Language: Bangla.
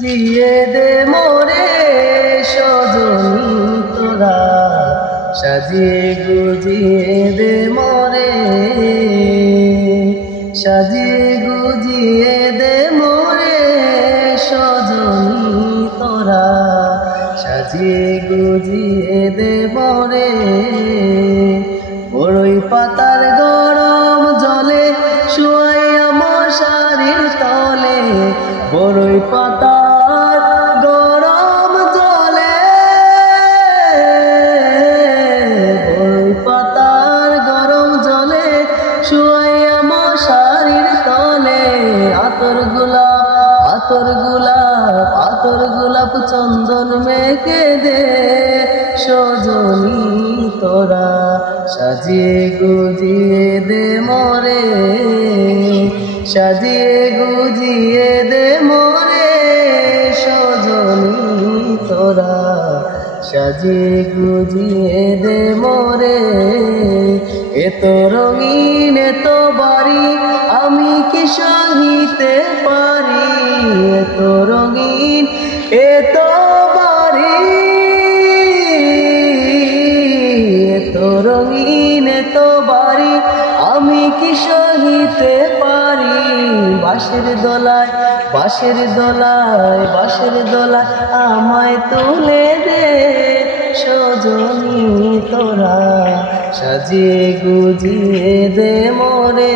জিয়ে দে মোরে সজনী তোরা, সাজিয়ে গুজিয়ে দে মোরে, সাজিয়ে গুজিয়ে দে মোরে সজনী তোরা, সাজিয়ে গুজিয়ে দে মোরে। বড়ই পাতার গরম জলে শুয়াইয়া মশারির তলে, বড়ই পাতার গরম জলে, বড়ই পাতার গরম জলে শুয়াইয়া মশারির তলে। আতর গোলাপ আতর গোলাপ আতর গোলাপ চন্দন মেখে দে সজনী তোরা, সাজিয়ে গুজিয়ে দে মোরে, সাজিয়ে গুজিয়ে দে মোরে সজনী তোরা, সাজিয়ে গুজিয়ে দে মোরে। এত রঙিন এত বাড়ি আমি কি সহিতে পারি, এত রঙিন এত বাড়ি, এত রঙিন এত বাড়ি আমি কি সহিতে পারি। বাঁশের দোলায় বাঁশের দোলায় বাঁশের দোলায় আমায় তুলে দে সজনী তোরা, সাজিয়ে গুজিয়ে দে মোরে।